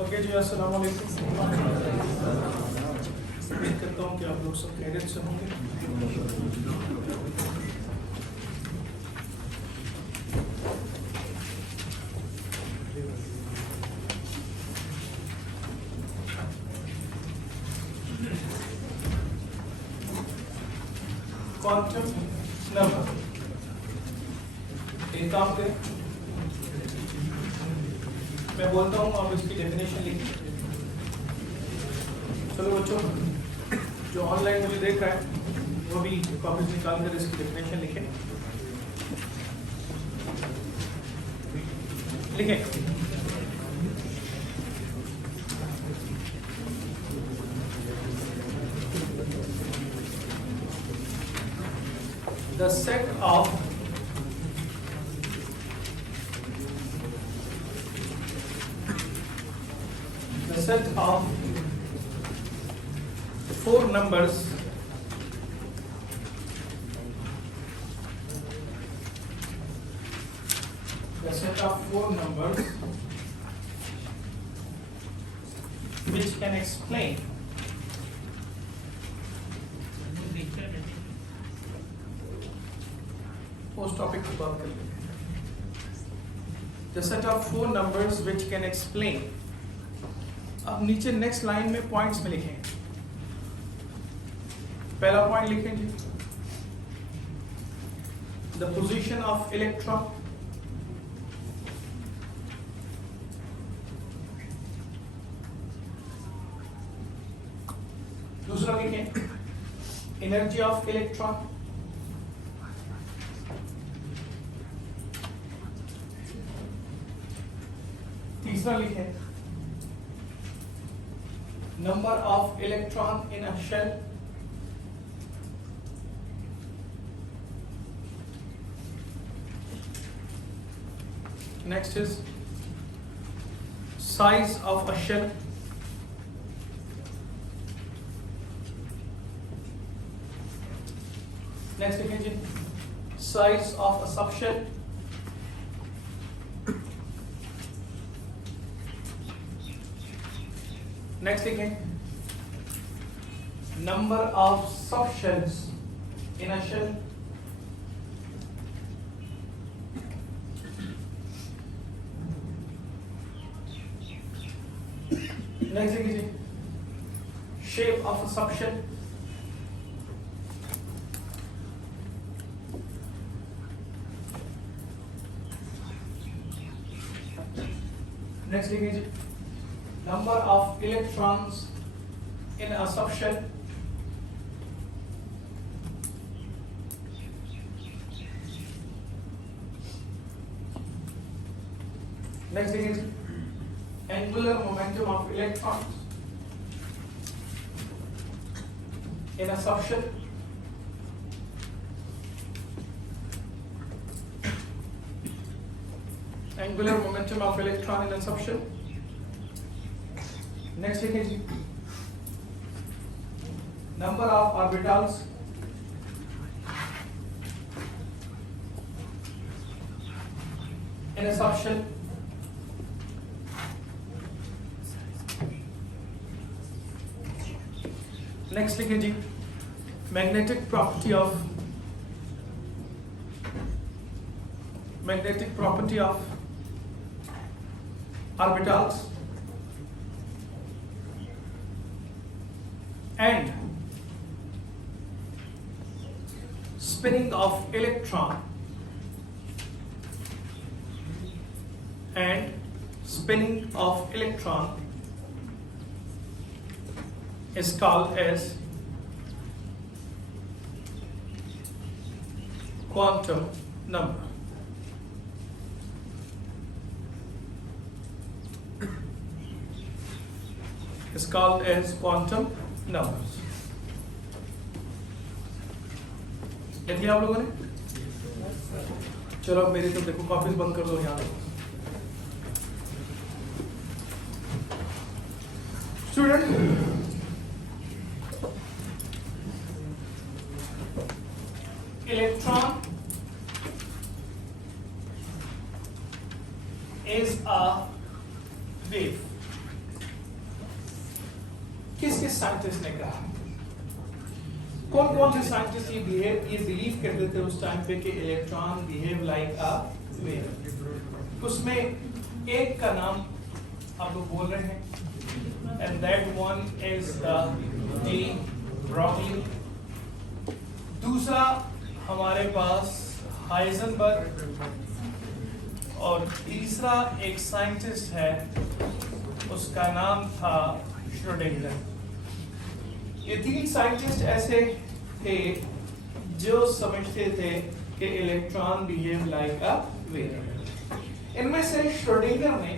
Okay जी, अस्सलाम वालेकुम। उम्मीद करता हूँ कि आप लोग सब खैरियत से होंगे। क्वांटम नंबर, एक काम करें, मैं बोलता हूँ आप इसकी डेफिनेशन लिखिए। चलो बच्चों, जो ऑनलाइन मुझे देख रहा है वो भी कॉपीज निकाल कर इसकी डेफिनेशन लिखें। The set of four numbers which can explain उस टॉपिक की बात कर लेते हैं। The set of four numbers which can explain, अब नीचे नेक्स्ट लाइन में पॉइंट्स में लिखें। पहला पॉइंट लिखें जी, द पोजीशन ऑफ इलेक्ट्रॉन। दूसरा लिखें, एनर्जी ऑफ इलेक्ट्रॉन। तीसरा लिखें, number of electron in a shell। Next is size of a shell। Next लिखें जी, size of a subshell। Next लिखें, number of subshells in a shell। Next लिखिए, shape of a subshell। Next लिखिए, number of electrons in a subshell। Next thing is angular momentum of electrons in a subshell। Angular momentum of electron in a subshell। Next लिखिए जी, number of orbitals in a subshell। Next लिखिए जी, magnetic property of orbitals and spinning of electron is called as quantum number। Is called as quantum numbers। लिखिए आप लोगों ने। चलो अब मेरी तो देखो, कॉपीज बंद कर दो यहाँ। Student, electron is a wave। किस किस साइंटिस्ट ने कहा, कौन कौन से साइंटिस्ट ये बिलीव करते थे उस टाइम पे कि electron behave like a wave. उसमें एक का नाम आप लोग बोल रहे हैं, and that one is de Broglie. दूसरा हमारे पास हाइजेनबर्ग, और तीसरा एक साइंटिस्ट है उसका नाम था श्रोडिंगर। ये तीन साइंटिस्ट ऐसे थे जो समझते थे कि electron behave like a wave. इनमें से श्रोडिंगर ने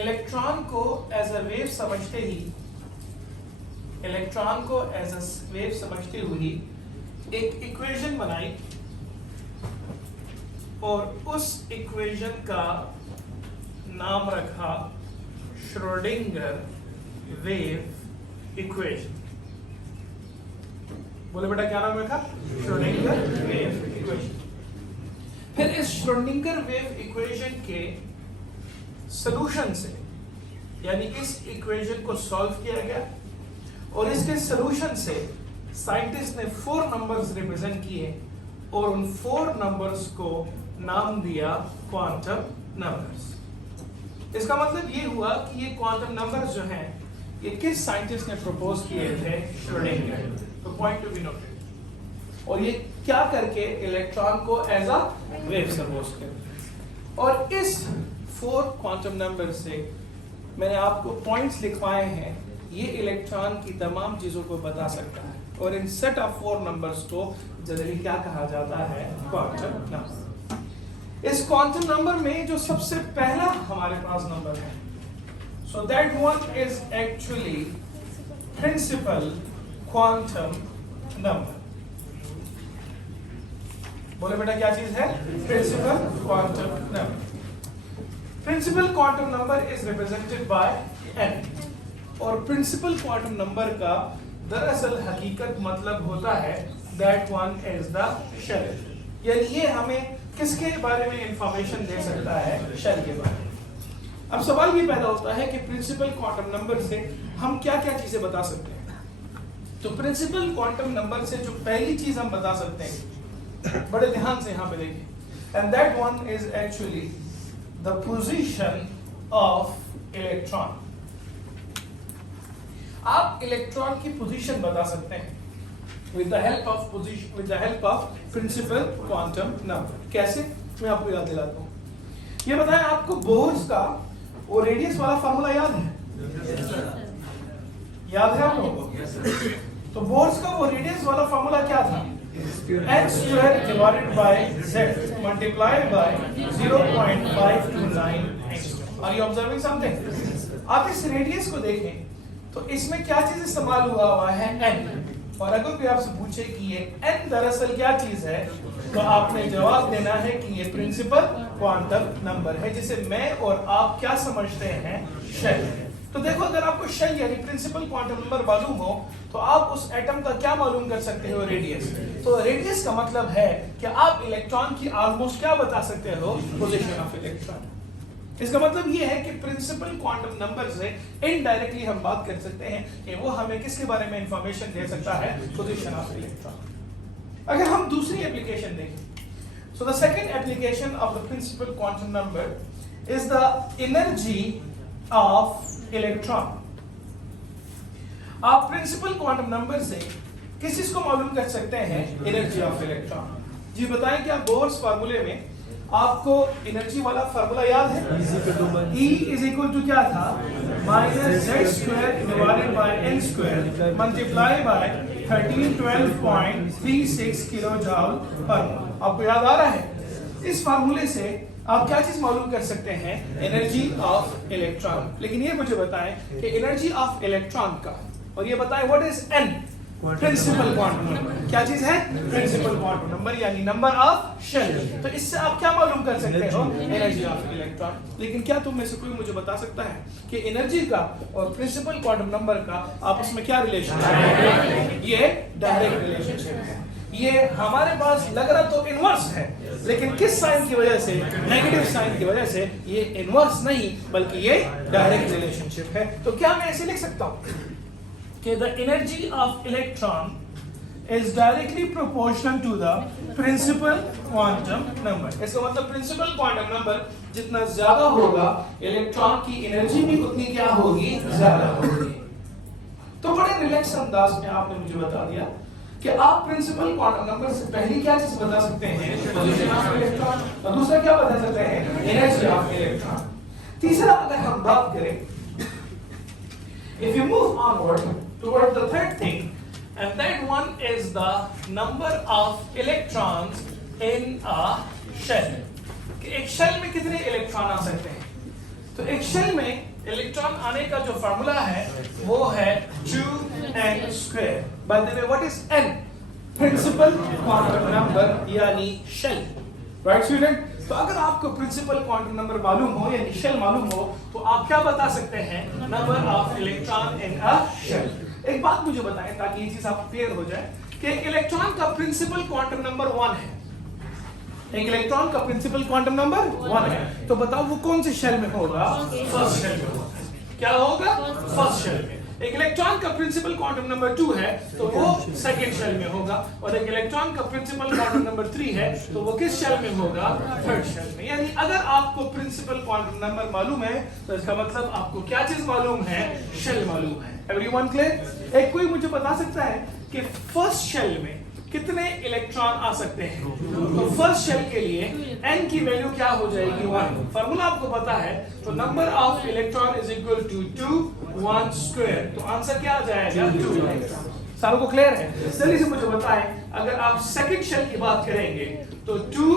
इलेक्ट्रॉन को एज अ वेव समझते ही, इलेक्ट्रॉन को एज अ वेव समझते हुए एक इक्वेशन बनाई, और उस इक्वेशन का नाम रखा श्रोडिंगर वेव इक्वेशन। बोले बेटा क्या नाम रखा? Schrodinger wave equation. फिर इस श्रोडिंगर वेव इक्वेशन के सॉल्यूशन से, यानी इस इक्वेशन को सॉल्व किया गया, और इसके सॉल्यूशन से साइंटिस्ट ने 4 नंबर्स रिप्रेजेंट किए, और उन 4 नंबर्स को नाम दिया क्वांटम नंबर्स। इसका मतलब ये हुआ कि ये क्वांटम नंबर्स जो हैं ये किस साइंटिस्ट ने प्रपोज किए थे? श्रोडिंगर। तो पॉइंट टू बी नोटेड। और ये क्या करके इलेक्ट्रॉन को एज अ वेव सपोज कर। और इस 4 क्वांटम नंबर से मैंने आपको पॉइंट्स लिखवाए हैं, ये इलेक्ट्रॉन की तमाम चीजों को बता सकता है, और इन सेट ऑफ 4 नंबर्स को जनरली क्या कहा जाता है? Quantum number. इस क्वांटम नंबर में जो सबसे पहला हमारे पास नंबर है, so that one is actually principal quantum number. बोले बेटा क्या चीज है? principal quantum number. Principal quantum number is represented by n. और principal quantum number का दरअसल हकीकत मतलब होता है that one is the shell. यानी ये हमें किसके बारे में इंफॉर्मेशन दे सकता है? शेल के बारे में। अब सवाल ये पैदा होता है कि प्रिंसिपल क्वांटम नंबर से हम क्या क्या चीजें बता सकते हैं। तो प्रिंसिपल क्वांटम नंबर से जो पहली चीज हम बता सकते हैं, बड़े ध्यान से यहाँ पे देखिए, and that one is actually the position of electron. आप इलेक्ट्रॉन की पोजीशन बता सकते हैं with the help of principal quantum number। कैसे? मैं आपको याद दिलाता हूँ। ये बताएं, आपको बोर्स का वो रेडियस वाला फार्मूला याद है? याद है आप लोगों को? तो बोर्स का वो रेडियस वाला फार्मूला क्या था? h² divided by z multiplied by 0.529 angstrom। Are you observing something? आप इस रेडियस को देखें तो इसमें क्या चीज इस्तेमाल हुआ है? n। और अगर कोई आपसे पूछे कि ये n दरअसल क्या चीज है, तो आपने जवाब देना है कि ये प्रिंसिपल क्वांटम नंबर है, जिसे मैं और आप क्या समझते हैं? शेल। तो देखो, अगर आपको शेल यानी प्रिंसिपल क्वांटम नंबर मालूम हो तो आप उस एटम का क्या मालूम कर सकते हो? रेडियस। तो रेडियस का मतलब है कि आप इलेक्ट्रॉन की ऑलमोस्ट क्या बता सकते हो? Position of electron. इसका मतलब ये है कि प्रिंसिपल क्वांटम नंबर से इनडायरेक्टली हम बात कर सकते हैं कि वो हमें किसके बारे में इंफॉर्मेशन दे सकता है? Position of electron. अगर हम दूसरी एप्लीकेशन देखें, so the second application of the principal quantum number is the energy of electron. आप प्रिंसिपल क्वांटम नंबर से किस चीज को मालूम कर सकते हैं? Energy of electron. जी बताएं, क्या बोर्स फार्मूले में आपको एनर्जी वाला फार्मूला याद है? E इज इक्वल टू क्या था? -z² divided by n² multiply by 1312.36 kilo joule per mole. आपको याद आ रहा है? इस फार्मूले से आप क्या चीज मालूम कर सकते हैं? Energy of electron. लेकिन ये मुझे बताएं कि एनर्जी ऑफ इलेक्ट्रॉन का, और ये बताएं what is n? Principal quantum number. क्या चीज है? प्रिंसिपल क्वांटम नंबर, यानी नंबर ऑफ शेल। तो इससे आप क्या मालूम कर सकते हो? Energy of electron. लेकिन क्या तुम में से कोई मुझे बता सकता है कि एनर्जी का और प्रिंसिपल क्वांटम नंबर का आपस में क्या रिलेशन है? ये डायरेक्ट रिलेशनशिप है। ये हमारे पास लग रहा तो इनवर्स है, लेकिन किस साइन की वजह से? नेगेटिव साइन की वजह से ये इनवर्स नहीं बल्कि ये डायरेक्ट रिलेशनशिप है। तो क्या मैं ऐसे लिख सकता हूँ कि the energy of electron is directly proportional to the principal quantum number. इसका मतलब प्रिंसिपल क्वांटम नंबर जितना ज्यादा होगा इलेक्ट्रॉन की एनर्जी भी उतनी क्या होगी, ज्यादा होगी। तो बड़े रिलैक्स अंदाज में आपने मुझे बता दिया कि आप प्रिंसिपल क्वांटम नंबर से पहली क्या चीज बता सकते हैं, पोजीशन ऑफ इलेक्ट्रॉन, और दूसरा क्या बता सकते हैं, एनर्जी ऑफ इलेक्ट्रॉन। तीसरा अगर हम बात करें, if you move onward toward the third thing, and that one is the number of electrons in a shell. एक शेल में कितने इलेक्ट्रॉन आ सकते हैं? तो एक शेल में इलेक्ट्रॉन आने का जो फार्मूला है वो है 2n²। By the way, what is n? Principal quantum number यानी शेल, right student? तो अगर आपको प्रिंसिपल क्वांटम नंबर मालूम हो यानी शेल मालूम हो तो आप क्या बता सकते हैं, number of electron in a shell. एक बात मुझे बताएं ताकि ये चीज आपको क्लियर हो जाए कि इलेक्ट्रॉन का प्रिंसिपल क्वांटम नंबर 1 है। एक इलेक्ट्रॉन का प्रिंसिपल क्वांटम नंबर 1 है, तो बताओ वो कौन से शेल में होगा, फर्स्ट शेल में होगा। क्या होगा, फर्स्ट शेल में। एक इलेक्ट्रॉन का प्रिंसिपल क्वांटम नंबर 2 है तो वो सेकंड शेल में होगा, और एक इलेक्ट्रॉन का प्रिंसिपल क्वांटम नंबर 3 है तो वो किस शेल में होगा, थर्ड शेल में। यानी अगर आपको प्रिंसिपल क्वांटम नंबर मालूम है तो इसका मतलब आपको क्या चीज मालूम है, शेल मालूम है। Everyone clear? एक कोई मुझे बता सकता है कि फर्स्ट शेल में कितने इलेक्ट्रॉन आ सकते हैं? तो फर्स्ट शेल के लिए n की वैल्यू क्या हो जाएगी, 1। फार्मूला आपको पता है, तो number of electron is equal to 2 1²। तो आंसर क्या आ जाएगा, 2 इलेक्ट्रॉन। सारों को क्लियर है? जल्दी से मुझे बताएं, अगर आप सेकंड शेल की बात करेंगे तो 2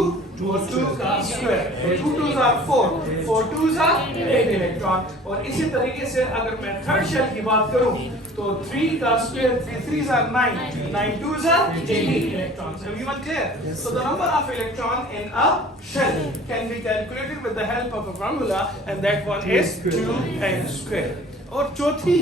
और 2 का square, 2 2s are 4, 4 2s are 8 electron. और इसी तरीके से अगर मैं थर्ड शेल की बात करूं तो 3 का square, 3 3s are 9, 9 2s are 18 electrons. Everyone clear? So the number of electron in a shell can be calculated with the help of a formula, and that one is 2n²। और चौथी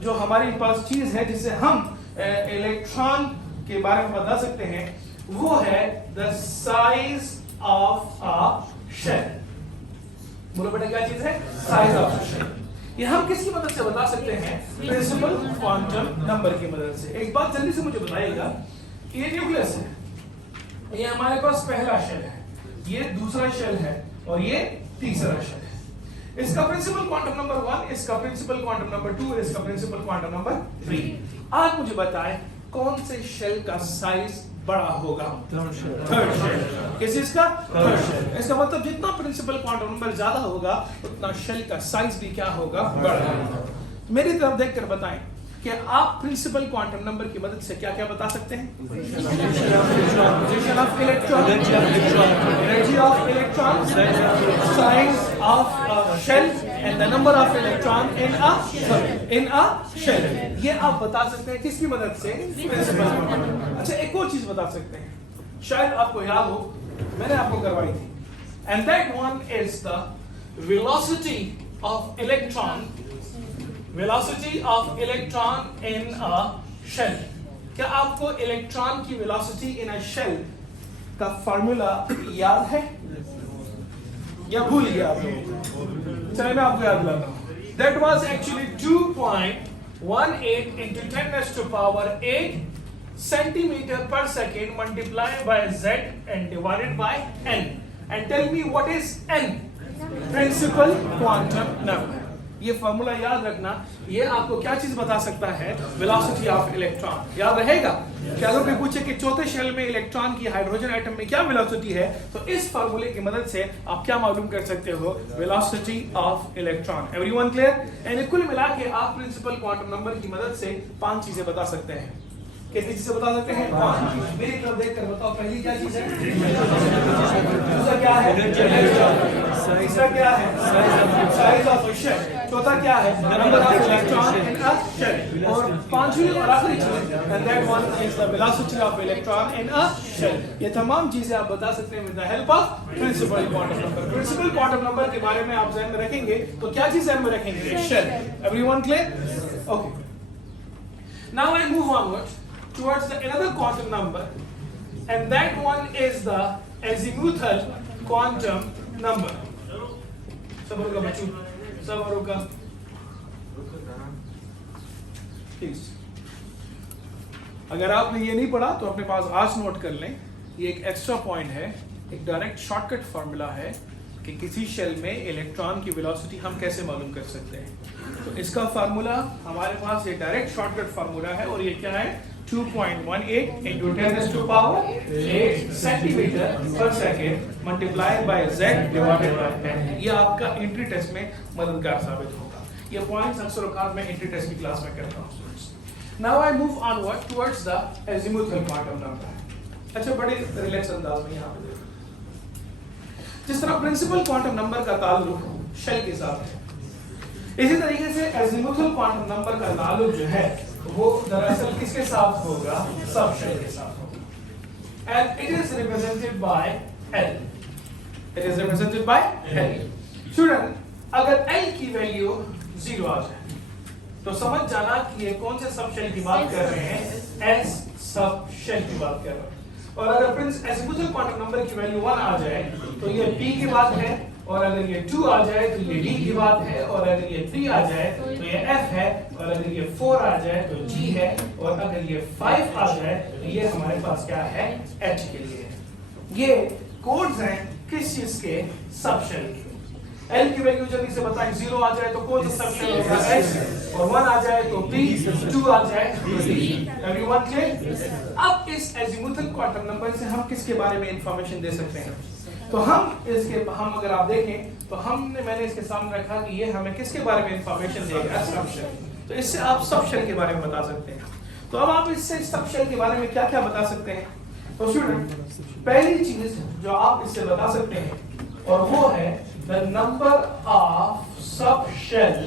जो हमारे पास चीज है जिसे हम इलेक्ट्रॉन के बारे में बता सकते हैं वो है the size of a shell. बोलो बेटा क्या चीज है, साइज ऑफ अ शेल। ये हम किसकी मदद से बता सकते हैं, प्रिंसिपल क्वांटम नंबर की मदद से। एक बात जल्दी से मुझे बताइएगा, ये न्यूक्लियस है, ये हमारे पास पहला शेल है, ये दूसरा शेल है और ये तीसरा शेल है। इसका प्रिंसिपल क्वांटम नंबर 1, इसका प्रिंसिपल क्वांटम नंबर 2 और इसका प्रिंसिपल क्वांटम नंबर 3। आप मुझे बताएं कौन से शेल का साइज बड़ा होगा, थर्ड शेल। किस चीज का, थर्ड शेल। इसका मतलब जितना प्रिंसिपल क्वांटम नंबर ज्यादा होगा उतना शेल का साइज भी क्या होगा, बड़ा होगा। मेरी तरफ देखकर बताएं कि आप प्रिंसिपल क्वांटम नंबर की मदद से क्या क्या बता सकते हैं, position of electron, energy of electron, size of shell and the number of electron in a shell. ये आप बता सकते हैं किसकी मदद से, प्रिंसिपल क्वांटम नंबर। अच्छा एक और चीज बता सकते हैं, शायद आपको याद हो, मैंने आपको करवाई थी, and that one is the velocity of electron, velocity of electron in a shell. क्या आपको इलेक्ट्रॉन की वेलोसिटी इन अ शेल का फार्मूला याद है या भूल गया आप लोग? चलिए मैं आपको याद दिलाता हूं। That was actually 2.18 into 10⁻⁸ centimeter per second multiplied by z and divided by n. And tell me what is n? Principal quantum number. ये फॉर्मूला याद रखना, ये आपको क्या चीज बता सकता है, वेलोसिटी ऑफ इलेक्ट्रॉन। याद रहेगा? क्या अगर कोई पूछे कि चौथे शेल में इलेक्ट्रॉन की हाइड्रोजन एटम में क्या वेलोसिटी है, तो इस फॉर्मूले की मदद से आप क्या मालूम कर सकते हो, velocity of electron. Everyone clear? And कुल मिला के आप प्रिंसिपल क्वांटम नंबर की मदद से 5 चीजें बता सकते हैं। कितनी चीजें बता सकते हैं, 5। मेरी तरफ देखकर बताओ, पहली क्या चीज है, दूसरा क्या है, तीसरा क्या है, साइज ऑफ अ शेल, चौथा क्या है, number of electron in a shell, और पांचवी और आखिरी चीज, and that one is the velocity of electron in a shell. ये तमाम चीजें आप बता सकते हैं with the help of principal quantum number. Principal quantum number के बारे में आप ध्यान में रखेंगे तो क्या चीज ध्यान में रखेंगे, shell. Everyone clear? Okay, now I move onward towards another quantum number, and that one is the azimuthal quantum number. सबर का बच्चों, सबर का, please. अगर आपने ये नहीं पढ़ा तो अपने पास आज नोट कर लें, ये एक एक्स्ट्रा पॉइंट है, एक डायरेक्ट शॉर्टकट फार्मूला है कि किसी शेल में इलेक्ट्रॉन की वेलोसिटी हम कैसे मालूम कर सकते हैं। तो इसका फार्मूला हमारे पास ये डायरेक्ट शॉर्टकट फार्मूला है और ये क्या है 2.18 into 10 raised to power 8 centimetre पर second multiplied by z divided by 10। ये आपका एंट्री टेस्ट में मददगार साबित होगा। ये पॉइंट्स अक्सर औकात में एंट्री टेस्ट की क्लास में करता हूँ। Now I move onward towards the azimuthal quantum number। अच्छा, बड़े रिलैक्स अंदाज में यहाँ पे देखो, जिस तरह प्रिंसिपल क्वांटम नंबर का ताल्लुक शेल के साथ है, इसी तरीके से azimuthal क्वांटम नंबर का ताल्लुक जो है वो दरअसल किसके साथ होगा, सब शेल के साथ होगा। And it is represented by L। It is represented by L। Student, अगर L की वैल्यू 0 आ जाए तो समझ जाना कि ये कौन से सब शेल की बात कर रहे हैं, S सब शेल की बात कर रहे हैं। और अगर प्रिंस azimuthal क्वांटम नंबर की वैल्यू 1 आ जाए तो ये P की बात है, और अगर ये 2 आ जाए तो ये D की बात है, और अगर ये 3 आ जाए तो ये F है, और अगर ये 4 आ जाए तो G है, और अगर ये 5 आ जाए तो ये हमारे पास क्या है, H के लिए है। ये कोड्स हैं किस चीज के, सब शेल के। L की वैल्यू जल्दी से बताएं, 0 आ जाए तो कौन सा सब शेल होगा, S, और 1 आ जाए तो P, 2 आ जाए तो D। Everyone clear? अब इस azimuthal क्वांटम नंबर से हम किसके बारे में इंफॉर्मेशन दे सकते हैं? तो हम अगर आप देखें तो मैंने इसके सामने रखा कि ये हमें किसके बारे में इंफॉर्मेशन देगा, सब शेल। तो इससे आप सब शेल के बारे में बता सकते हैं। तो अब आप इससे सब शेल के बारे में क्या क्या बता सकते हैं? तो स्टूडेंट, पहली चीज जो आप इससे बता सकते हैं और वो है the number of subshell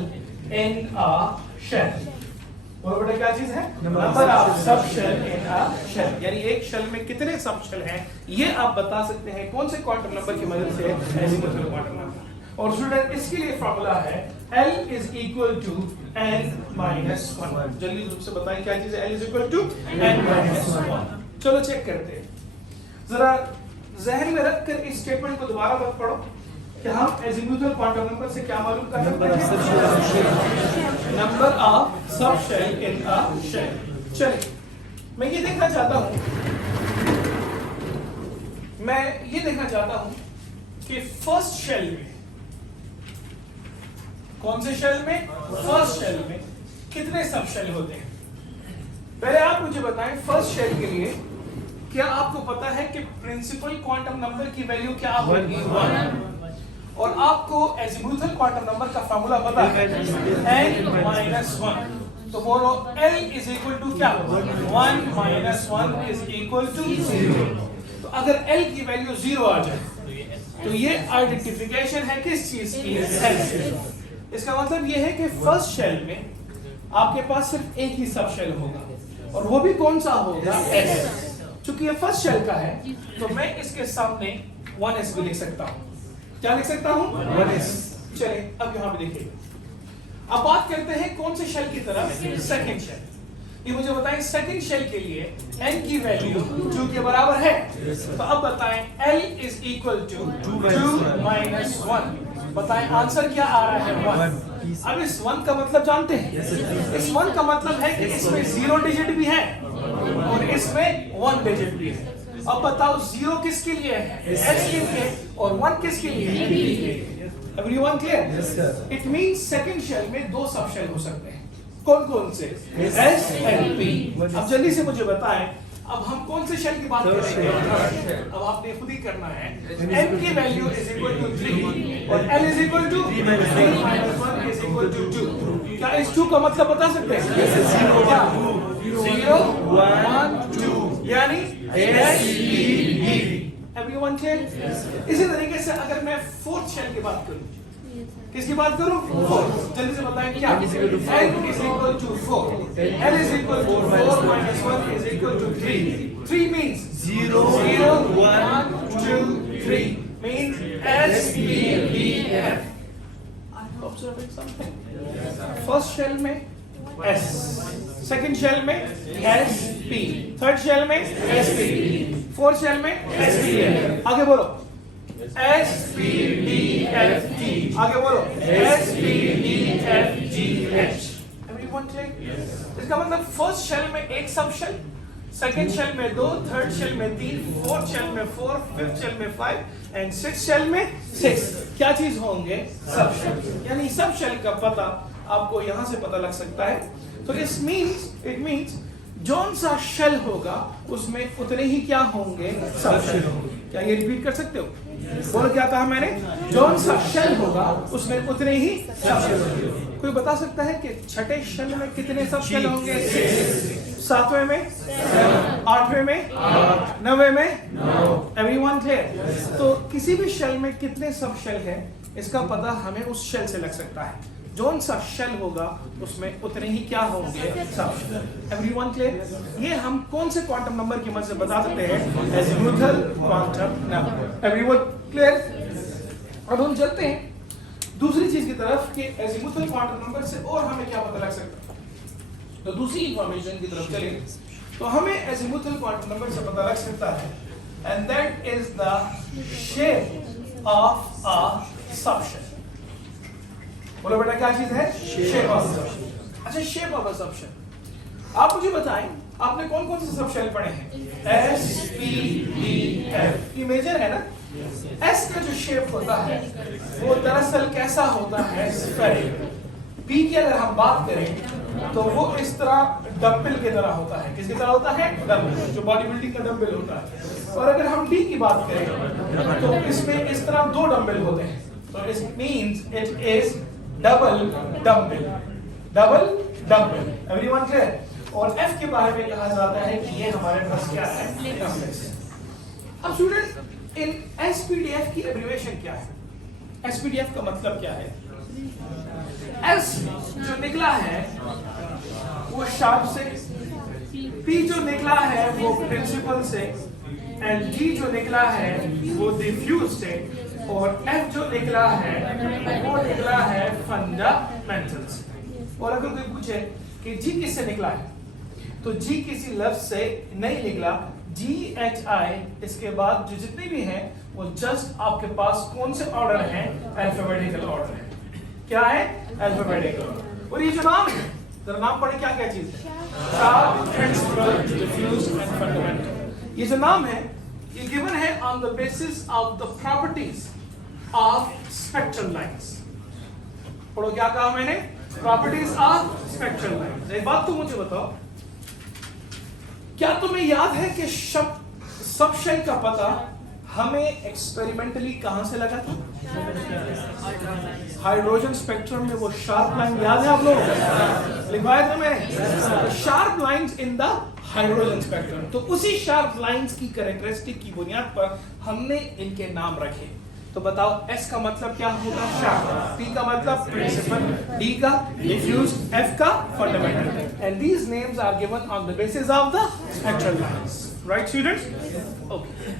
in a shell। बोलो बेटा क्या चीज है, number of subshell in a shell, यानी एक शेल में कितने सबशेल हैं, ये आप बता सकते हैं कौन से क्वांटम नंबर की मदद से, azimuthal क्वांटम नंबर। और स्टूडेंट इसके लिए फार्मूला है L is equal to n minus 1। जल्दी रूप से बताएं क्या चीज है, L is equal to n minus 1। चलो चेक करते हैं, जरा जहन में रखकर इस स्टेटमेंट को दोबारा मत पढ़ो कि हम azimuthal क्वांटम नंबर से क्या मालूम कर सकते हैं, number of subshell in a shell. चलिए, मैं ये देखना चाहता हूं कि फर्स्ट शेल में, कौन से शेल में, फर्स्ट शेल में कितने सबशेल होते हैं। पहले आप मुझे बताएं, फर्स्ट शेल के लिए क्या आपको पता है कि प्रिंसिपल क्वांटम नंबर की वैल्यू क्या होगी, 1। और आपको azimuthal क्वांटम नंबर का फार्मूला पता है, n minus 1। तो बोलो L is equal to क्या, 1 minus 1 is equal to 0। तो अगर L की वैल्यू 0 आ जाए तो ये आइडेंटिफिकेशन है किस चीज की, इसका मतलब ये है कि फर्स्ट शेल में आपके पास सिर्फ एक ही सब शेल होगा, और वो भी कौन सा होगा, S। चूंकि ये फर्स्ट शेल का है तो मैं इसके सामने 1s भी लिख सकता हूं। क्या लिख सकता हूं, 1s। चलिए अब यहां पे देखिए, अब बात करते हैं कौन से शेल की तरफ, सेकंड शेल। ये मुझे बताएं सेकंड शेल के लिए n की वैल्यू 2 के बराबर है। तो अब बताएं L is equal to 2 minus 1। बताएं आंसर क्या आ रहा है, 1। अब इस 1 का मतलब जानते हैं, इस 1 का मतलब है कि इसमें 0 डिजिट भी है और इसमें 1 डिजिट भी है। अब बताओ 0 किसके लिए है, S के लिए, और 1 किसके लिए है, P के लिए। Everyone clear? Yes sir. It means second shell में 2 सब शेल हो सकते हैं, कौन कौन से, S एंड P। अब जल्दी से मुझे बताएं, अब हम कौन से शेल की बात कर रहे हैं, अब आपने खुद ही करना है। n की वैल्यू इज इक्वल टू 3 और l is equal to 3 minus 1 is equal to 2। क्या इस 2 का मतलब बता सकते हैं, 0 1 2, यानी एवरीवन क्लियर? इसी तरीके से अगर मैं फोर्थ शेल की बात करूं, किसकी बात करूं, फोर्थ, जल्दी से बताएं क्या, n is equal to 4, l is equal to 4 minus 1 is equal to 3। 3 means 0 1 2 3 means S P D F। Observing something? First shell में S, सेकंड शेल में S P, थर्ड शेल में S P, फोर्थ शेल में S P D। आगे बोलो S P D F G, आगे बोलो S P D F G H। Everyone clear? इसका मतलब फर्स्ट शेल में एक सब शेल, सेकेंड शेल में 2, थर्ड शेल में 3, फोर्थ शेल में 4, फिफ्थ शेल में 5 एंड सिक्स शेल में 6। क्या चीज होंगे? सब शेल। यानी सब शेल का पता आपको यहां से पता लग सकता है। तो इट मींस जौन सा शेल होगा उसमें उतने ही क्या होंगे? सब शेल होंगे। क्या ये रिपीट कर सकते हो? बोलो क्या कहा मैंने? जौन सा शेल होगा उसमें उतने ही सब शेल होंगे। कोई बता सकता है कि छठे शेल में कितने सब शेल होंगे? 7वें में, 8वें में, 9वें में? Everyone clear? तो किसी भी शेल में कितने सब शेल है इसका पता हमें उस शेल से लग सकता है। जौन सा शेल होगा उसमें उतने ही क्या होंगे? सब शेल। Everyone clear? ये हम कौन से क्वांटम नंबर की मदद से बता सकते हैं? Azimuthal quantum number. Everyone clear? अब हम चलते हैं दूसरी चीज की तरफ कि एजीमुथल क्वांटम नंबर से और हमें क्या पता लग सकता है। तो दूसरी इंफॉर्मेशन की तरफ चलेंगे तो हमें एजीमुथल क्वांटम नंबर से पता लग सकता है and that is the shape of a subshell. बोलो बेटा क्या चीज है? Shape of subshell. अच्छा, शेप ऑफ अ सबशेल आप मुझे बताएं, आपने कौन कौन से सबशेल पढ़े हैं? S, P, D, F। ये मेजर है ना? S का जो शेप होता है वो दरअसल कैसा होता है? स्फेरिकल। P की अगर हम बात करें तो वो इस तरह डंबल की तरह होता है। किसकी तरह होता है? डंबल, जो बॉडी बिल्डिंग का डंबल होता है। और अगर हम D की बात करें तो इसमें इस तरह 2 डंबल होते हैं। तो it means it is double dumbbell. Double dumbbell. Everyone clear? और F के बारे में कहा जाता है कि ये हमारे पास क्या है? डंबल्स। अब स्टूडेंट इन SPDF की एब्रिविएशन क्या है? SPDF का मतलब क्या है? S जो निकला है वो शार्प से, P जो निकला है वो प्रिंसिपल से, एंड D जो निकला है वो डिफ्यूज से, और F जो निकला है वो निकला है फंडामेंटल से। और अगर कोई पूछे कि G किससे निकला है तो G किसी लफ्ज से नहीं निकला। GHI इसके बाद जो जितने भी हैं वो जस्ट आपके पास कौन से ऑर्डर हैं? अल्फाबेटिकल ऑर्डर है। क्या है? अल्फाबेटिकल। और ये जो नाम है, जरा नाम पढ़े क्या क्या चीज है? Sharp, principal, diffuse and fundamental. ये जो नाम है ये गिवन है on the basis of the properties of spectral lines. पढ़ो क्या कहा मैंने? Properties of spectral lines. एक बात तो मुझे बताओ, क्या तुम्हें याद है कि सबशेल का पता हमें एक्सपेरिमेंटली कहां से लगा था? हाइड्रोजन स्पेक्ट्रम में वो शार्प लाइन याद है आप लोग? लिखवाया था मैंने, sharp lines in the hydrogen spectrum. तो उसी शार्प लाइंस की कैरेक्टरिस्टिक की बुनियाद पर हमने इनके नाम रखे। तो बताओ S का मतलब क्या होगा? शार्प। P का मतलब प्रिंसिपल, D का डिफ्यूज, F का fundamental. And these names are given on the basis of the spectral lines. Right students? Okay,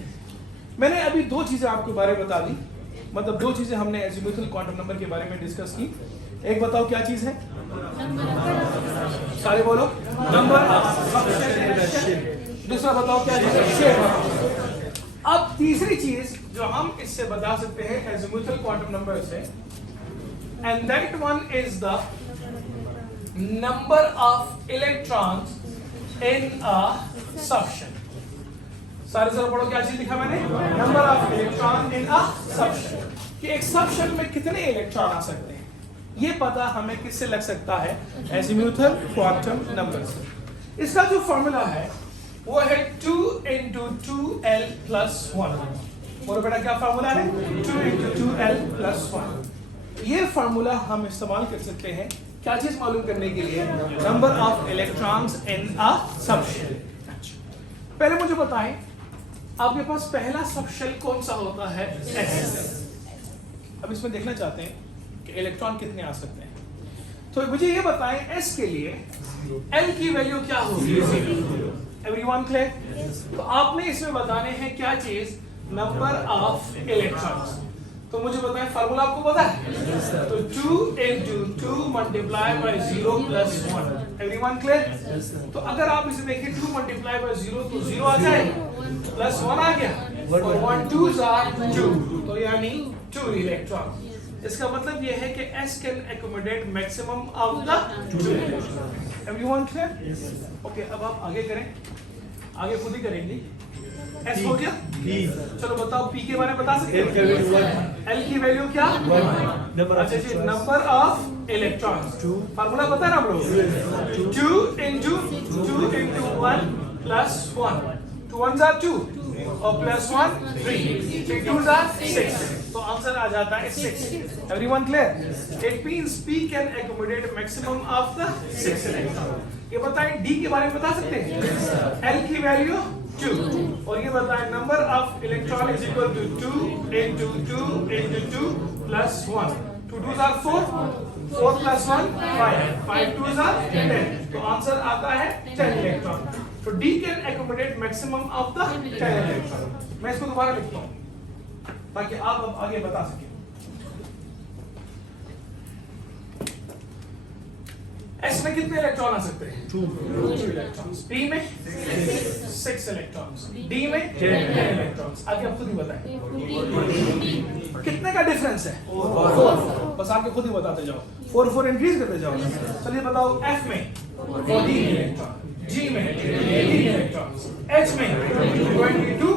मैंने अभी 2 चीजें आपके बारे में बता दी, मतलब 2 चीजें हमने एजीमुथल क्वांटम नंबर के बारे में डिस्कस की। एक बताओ क्या चीज है? सारे बोलो। Number of subshell. दूसरा बताओ क्या चीज है? शेप। अब तीसरी चीज जो हम इससे बता सकते हैं एजीमुथल क्वांटम नंबर से, and that one is the number of electrons in a subshell. सारे जरा पढ़ो क्या चीज लिखा मैंने? Number of electron in a subshell. कि एक सबशेल में कितने इलेक्ट्रॉन आ सकते हैं ये पता हमें किससे लग सकता है? एजीमुथल क्वांटम नंबर से। इसका जो फॉर्मूला है वो है 2 into 2l plus 1। बोलो बेटा क्या फॉर्मूला है? 2 into 2l plus 1। ये फॉर्मूला हम इस्तेमाल कर सकते हैं क्या चीज मालूम करने के लिए? Number of electrons in a subshell. पहले मुझे बताएं आपके पास पहला सबशेल कौन सा होता है? S। अब इसमें देखना चाहते हैं कि इलेक्ट्रॉन कितने आ सकते हैं। तो मुझे ये बताएं S के लिए L की वैल्यू क्या होगी? Everyone clear? तो आपने इसमें बताने हैं क्या चीज? Number of electrons. तो मुझे बताएं फार्मूला आपको पता है? तो 2 into 2 multiplied by 0 plus 1। Everyone clear? तो अगर आप इसे देखें 2 multiplied by 0 तो 0 आ जाएगा, प्लस 1 आ गया, और 1 2s are 2, तो यानी 2 इलेक्ट्रॉन। इसका मतलब यह है कि S can accommodate maximum of the 2 electrons। Everyone clear? Okay, अब आप आगे करें। आगे खुद ही करेंगे। S हो गया, चलो बताओ P के बारे में बता सकते हो? L की वैल्यू क्या? अच्छा जी, नंबर ऑफ इलेक्ट्रॉन्स। फार्मूला पता है ना आप लोग? 2 into 1 plus 1, 2 ones are 2 और plus 1 3, 3 twos are 6, तो आंसर आ जाता है 6। Everyone clear? It means P can accommodate maximum of the 6 electrons। ये बताएं D के बारे में बता सकते हैं? L की वैल्यू 2 और ये बताएं number of electron is equal to 2 into 2 into 2 plus 1, 2 twos are 4, 4 plus 1 5, 5 twos are 10, तो आंसर आता है 10 इलेक्ट्रॉन। तो D can accommodate maximum of the 10 electron। मैं इसको दोबारा लिखता हूँ ताकि आप अब आगे बता सकें। S में कितने इलेक्ट्रॉन आ सकते हैं? 2 इलेक्ट्रॉन्स। P में 6 इलेक्ट्रॉन्स, D में 10 इलेक्ट्रॉन्स। आगे आप खुद ही बताएं कितने का डिफरेंस है? 4। बस आगे खुद ही बताते जाओ, 4 4 इंक्रीज करते जाओ। चलिए बताओ F में 14 इलेक्ट्रॉन, G में 18 electrons, H में 22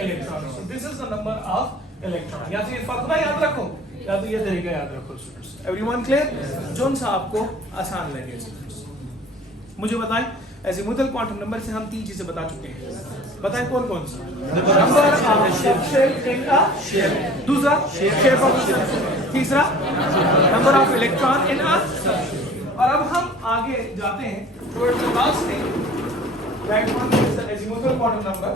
electrons। So this is the number of electrons। या तो ये फार्मूला याद रखो या तो ये तरीका याद रखो स्टूडेंट्स। Everyone clear? जोन सा आपको आसान लगे स्टूडेंट्स। मुझे बताएं एजीमुथल क्वांटम नंबर से हम 3 चीजें बता चुके हैं, बताएं कौन कौन सी? Number of shell in a shell, दूसरा शेप ऑफ शेल, तीसरा number of electron in a. और अब हम आगे जाते हैं towards the last thing, that one is the azimuthal quantum number।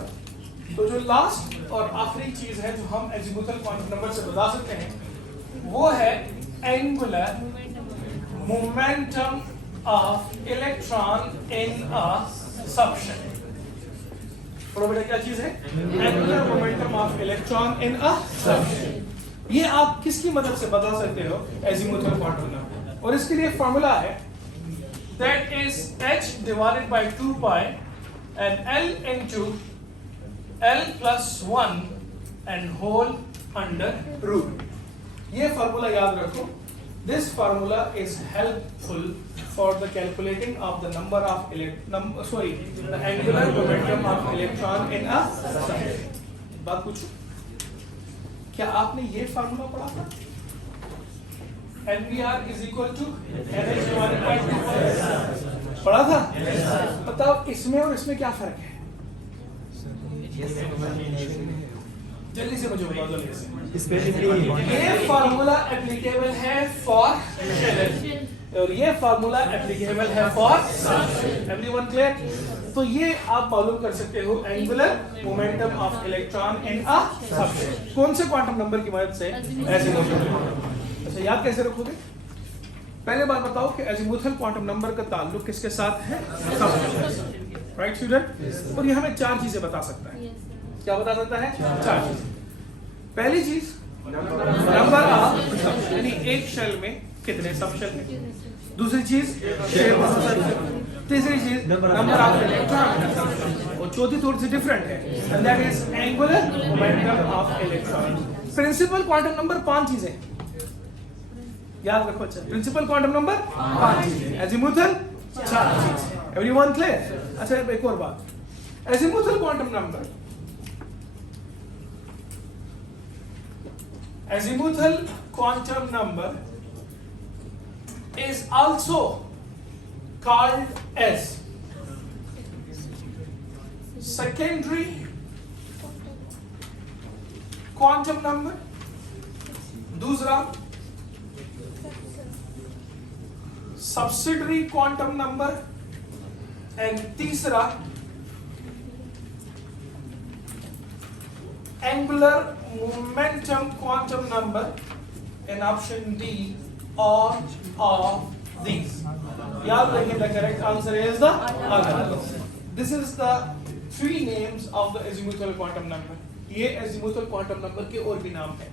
तो जो लास्ट और आखिरी चीज है जो हम azimuthal quantum number से बता सकते हैं वो है angular momentum of electron in a subshell। पढ़ो बेटा क्या चीज है? angular momentum of electron in a subshell। ये आप किसकी मदद से बता सकते हो azimuthal quantum number? और इसके लिए फॉर्मूला है that is h divided by 2 pi and L into L plus 1 and whole under root। ये फॉर्मूला याद रखो। This formula is helpful for the calculating of the number of the angular momentum of electron in a subshell। बात पूछूं, क्या आपने ये formula पढ़ा था? NVR is equal to NH divided by 2 pi। पढ़ा था? बताओ इसमें और इसमें क्या फर्क है? जल्दी से मुझे बताओ जल्दी से। ये फार्मूला एप्लीकेबल है फॉर शेल और ये फार्मूला एप्लीकेबल है फॉर सबशेल। Everyone clear? तो ये आप मालूम कर सकते हो angular momentum of electron in a subshell. कौन से क्वांटम नंबर की मदद से? एजीमुथल। अच्छा याद कैसे रखोगे? पहले बात बताओ कि एजीमुथल क्वांटम नंबर का ताल्लुक किसके साथ है? Right student? और ये हमें 4 चीजें बता सकता है। क्या बता सकता है? 4 चीजें। पहली चीज नंबर ऑफ यानी एक शेल में कितने सबशेल हैं। दूसरी चीज शेप ऑफ सबशेल। तीसरी चीज नंबर ऑफ इलेक्ट्रॉन और चौथी थोड़ी सी डिफरेंट है and that is angular momentum of electron. Principal quantum number 5 चीजें याद रखो। अच्छा प्रिंसिपल क्वांटम नंबर 5 चीजें, एजीमुथल 4 चीजें। Everyone clear? अच्छा एक और बात, azimuthal quantum number azimuthal quantum number is also called as secondary quantum number, दूसरा subsidiary quantum number and तीसरा angular momentum quantum number and option D all of these। याद रखिए the correct answer is the other। This is the 3 names of the azimuthal quantum number। ये azimuthal quantum number के और भी नाम हैं।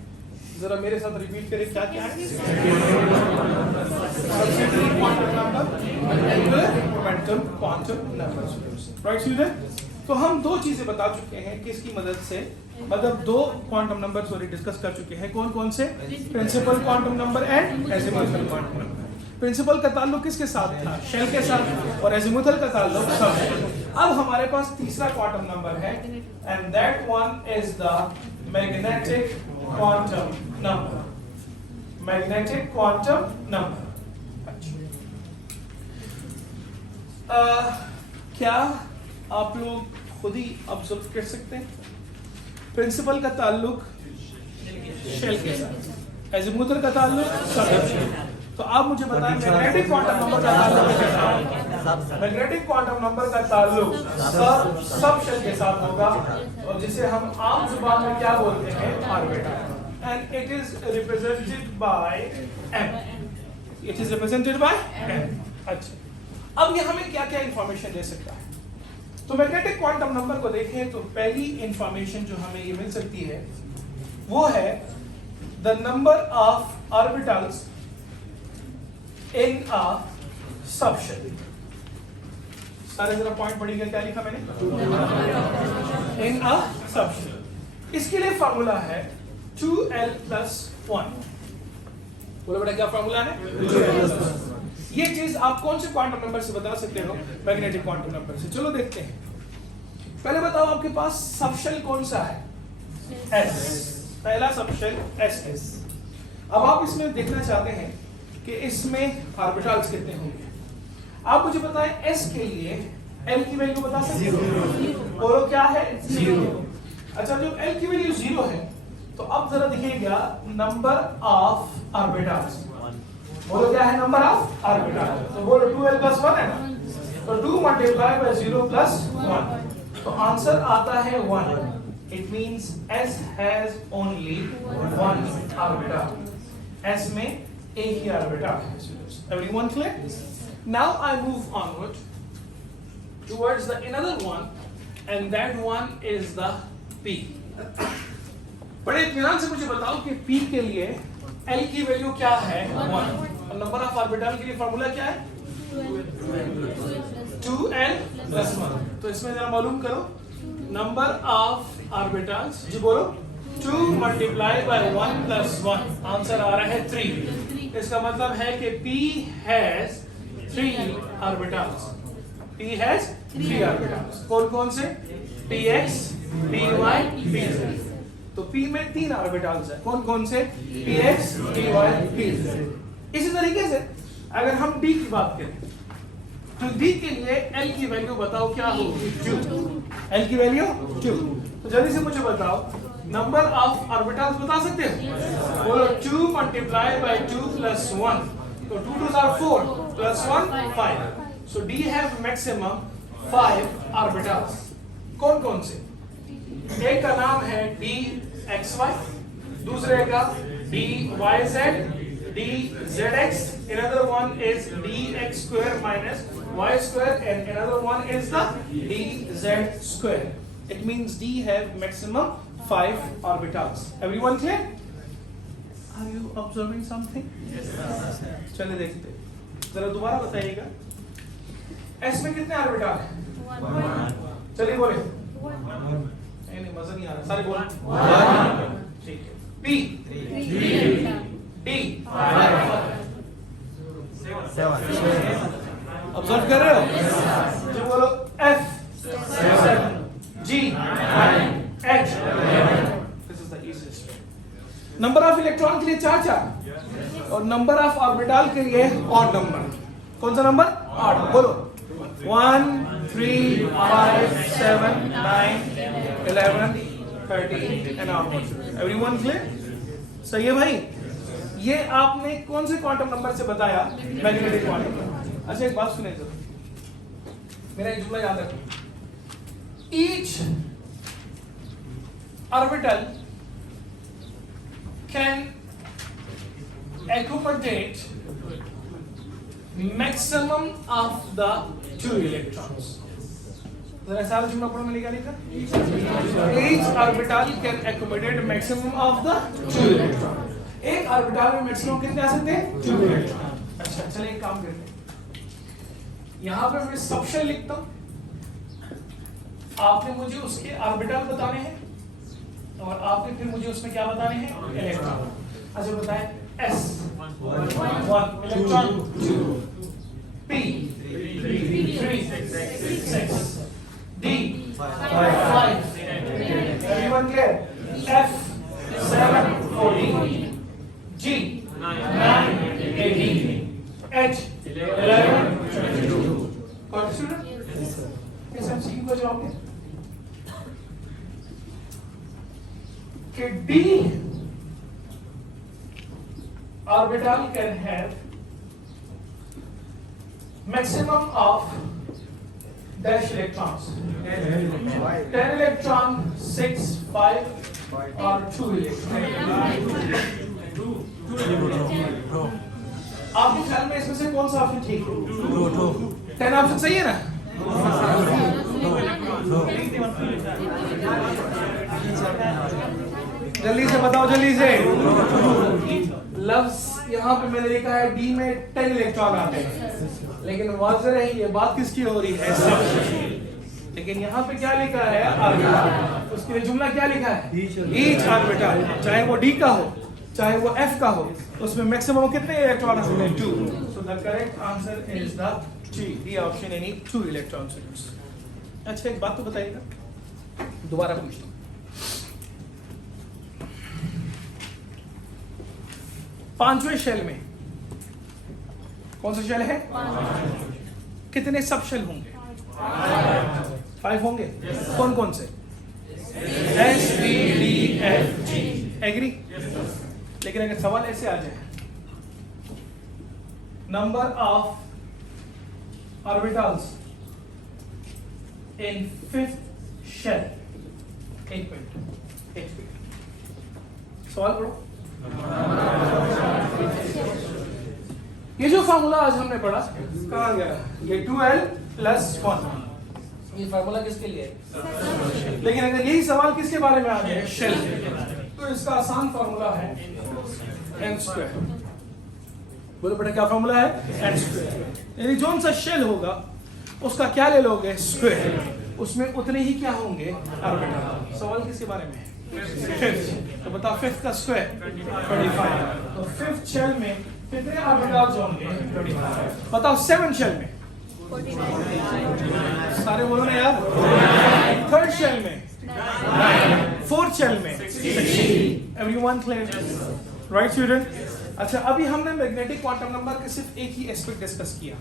जरा मेरे साथ रिपीट करें क्या क्या है? subsidiary quantum number, angular momentum quantum number। Right student? तो हम 2 चीजें बता चुके हैं किसकी मदद से, मतलब 2 क्वांटम नंबर डिस्कस कर चुके हैं। कौन कौन से? Principal quantum number and azimuthal quantum number. Principal का ताल्लुक किसके साथ था? शेल के साथ और एजीमुथल का ताल्लुक सबशेल। अब हमारे पास तीसरा क्वांटम नंबर है and that one is the magnetic quantum number. Magnetic quantum number. क्या आप लोग खुद ही ऑब्जर्व कर सकते हैं प्रिंसिपल का ताल्लुक शेल के साथ, एजीमुथल का ताल्लुक सब। तो आप मुझे बताएं मैग्नेटिक क्वांटम नंबर का ताल्लुक क्या है? मैग्नेटिक क्वांटम नंबर का ताल्लुक सब शेल के साथ होगा और जिसे हम आम जुबान में क्या बोलते हैं orbital, and it is represented by m। It is represented by m। अच्छा, अब ये हमें क्या क्या इंफॉर्मेशन दे सकता है? तो मैग्नेटिक क्वांटम नंबर को देखें तो पहली इंफॉर्मेशन जो हमें ये मिल सकती है वो है the number of orbitals in a subshell. सारे जरा पॉइंट पढ़िएगा, क्या लिखा मैंने? इन अ सबशेल। इसके लिए फार्मूला है 2l + 1। बोलो बेटा क्या फार्मूला है? ये चीज आप कौन से क्वांटम नंबर से बता सकते हो? मैग्नेटिक क्वांटम नंबर से। चलो देखते हैं। पहले बताओ आपके पास सबशेल कौन सा है? S। पहला सबशेल SS। अब आप इसमें देखना चाहते हैं कि इसमें ऑर्बिटल्स कितने होंगे। आप मुझे बताएं S के लिए L की वैल्यू बता सकते हो? बोलो क्या है? 0। अच्छा, जब L की वैल्यू 0 है तो अब जरा दिखेगा नंबर ऑफ ऑर्बिटल्स। बोलो क्या है नंबर ऑफ ऑर्बिटल? तो बोलो 2l + 1 है ना, तो 2 × 0 + 1, तो आंसर आता है 1। It means S has only 1 orbital. S में एक ही ऑर्बिटल है। Everyone clear? Now I move onward towards the another one and that one is the P। बड़े इत्मीनान से मुझे बताओ कि P के लिए L की वैल्यू क्या है? 1। नंबर ऑफ ऑर्बिटल के लिए फार्मूला क्या है? 2l + 1। तो इसमें जरा मालूम करो नंबर ऑफ ऑर्बिटल्स। जी बोलो 2 × 1 + 1, आंसर आ रहा है 3। इसका मतलब है कि P has 3 orbitals. P has 3 orbitals. कौन कौन से? Px, Py, Pz। तो P में 3 ऑर्बिटल्स है। कौन कौन से? Px, Py, Pz। इसी तरीके से अगर हम D की बात करें तो D के लिए L की वैल्यू बताओ क्या होगी? 2। L की वैल्यू 2। तो जल्दी से मुझे बताओ नंबर ऑफ ऑर्बिटल्स बता सकते हो? बोलो 2 × 2 + 1, तो 2 2s are 4 + 1 5। So D have maximum 5 orbitals. कौन कौन से? एक का नाम है dxy, दूसरे का dyz, dzx, another one is dx² - y², and another one is the dz². It means D have maximum 5 orbitals. Everyone clear? Are you observing something? Yes, sir. चलिए देखते हैं, जरा दोबारा बताइएगा। S में कितने ऑर्बिटल हैं? चलिए बोले। नहीं मजा नहीं आ रहा, सारे बोलो। ठीक है। P 3, D 5, 7। ऑब्जर्व कर रहे हो? जो बोलो F 7, G 9, H 11। This is the easiest way. Number of electron के लिए 4 और नंबर ऑफ ऑर्बिटल के लिए ऑड नंबर। कौन सा नंबर? ऑड। बोलो 1, 3, 5, 7, 9, 11, 13 and onwards. Everyone clear? सही है भाई? ये आपने कौन से क्वांटम नंबर से बताया? Magnetic quantum number. अच्छा एक बात सुने जरा, मेरा एक जुमला याद रखो। Each orbital can accommodate maximum of the 2 electrons. जरा सारा जुमला पढ़ो, मैंने क्या लिखा? Each orbital can accommodate maximum of the 2 electrons. एक ऑर्बिटल में मैक्सिमम कितने आ सकते हैं? 2 इलेक्ट्रॉन। अच्छा चलिए एक काम करते हैं, यहाँ पे मैं सबशेल लिखता हूँ, आपने मुझे उसके ऑर्बिटल बताने हैं और आपने फिर मुझे उसमें क्या बताने हैं? इलेक्ट्रॉन। अच्छा बताएं S 1 electron, 2 P 3 6। D 5. Everyone clear? F 7 14. G 9 18. H 11 22. Got it, student? इस MCQ का जवाब है कि D orbital can have maximum of dash electrons. 10 electron, 6, 5 or 2 electron. आपके ख्याल में इसमें से कौन सा ऑप्शन ठीक है? 10 ऑप्शन सही है ना? जल्दी से बताओ, जल्दी से। लफ्ज यहाँ पे मैंने लिखा है डी में 10 इलेक्ट्रॉन आते हैं, लेकिन वाज़ेह है ये बात किसकी हो रही है? लेकिन यहाँ पे क्या लिखा है? ऑर्बिटल। उसके लिए जुमला क्या लिखा है? ईच ऑर्बिटल, चाहे वो डी का हो चाहे वो एफ का हो, उसमें मैक्सिमम कितने इलेक्ट्रॉन होते हैं? 2। So the correct answer is the D option, यानी 2 इलेक्ट्रॉन। अच्छा, एक बात तो बताइएगा, दोबारा पूछता हूँ। पांचवें शेल में कौन सा शेल है? कितने सब शेल होंगे? 5 होंगे। कौन कौन से? S P D F G। Agree? लेकिन अगर सवाल ऐसे आ जाए, number of orbitals in 5th shell. एक मिनट, सवाल पढ़ो। ये जो फार्मूला आज हमने पढ़ा कहाँ गया? ये 2L + 1। ये फार्मूला किसके लिए है? लेकिन अगर यही सवाल किसके बारे में आ जाए? शेल। तो इसका आसान फार्मूला है n²। बोलो बेटा, क्या फार्मूला है? n²। यानी जो सा शेल होगा उसका क्या ले लोगे? स्क्वायर। उसमें उतने ही क्या होंगे? ऑर्बिटल। सवाल किसके बारे में है? 5th। तो बताओ 5th का स्क्वायर 25। तो 5th शेल में कितने ऑर्बिटल्स होंगे? 25। बताओ 7th शेल में? 49। सारे बोलो ना यार। 3rd शेल में? 9। 4th शेल में? 16। Everyone clear? Right student? अच्छा, अभी हमने मैग्नेटिक क्वांटम नंबर के सिर्फ एक ही एस्पेक्ट डिस्कस किया,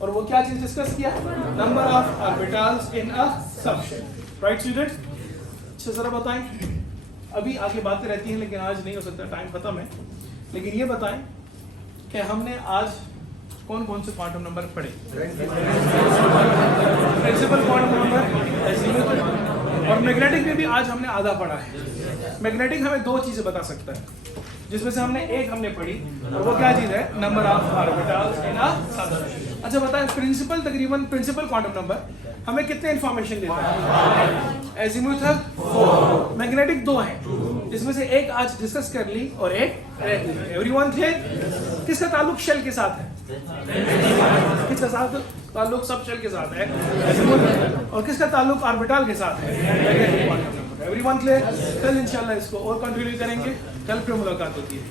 और वो क्या चीज डिस्कस किया? Number of orbitals in a subshell. Right student? अच्छा, जरा बताएं, अभी आगे बातें रहती हैं लेकिन आज नहीं हो सकता, टाइम खत्म है। लेकिन ये बताएं कि हमने आज कौन कौन से क्वांटम नंबर पढ़े? प्रिंसिपल क्वांटम नंबर और मैग्नेटिक में भी आज हमने आधा पढ़ा है। मैग्नेटिक हमें 2 चीजें बता सकता है, जिसमें से हमने पढ़ी, और वो क्या चीज है? Number of orbitals in a subshell. अच्छा बताएं, प्रिंसिपल क्वांटम नंबर हमें कितने इंफॉर्मेशन देता है? एजीमुथल 4। मैग्नेटिक 2 हैं, जिसमें से एक आज डिस्कस कर ली और एक रह गई। Everyone clear? किसका ताल्लुक शेल के साथ है? किसका साथ ताल्लुक? सब शेल के साथ है, और किसका ताल्लुक ऑर्बिटल के साथ है? Everyone clear? कल इंशाल्लाह इसको और कंटिन्यू करेंगे, कल फिर मुलाकात होती है।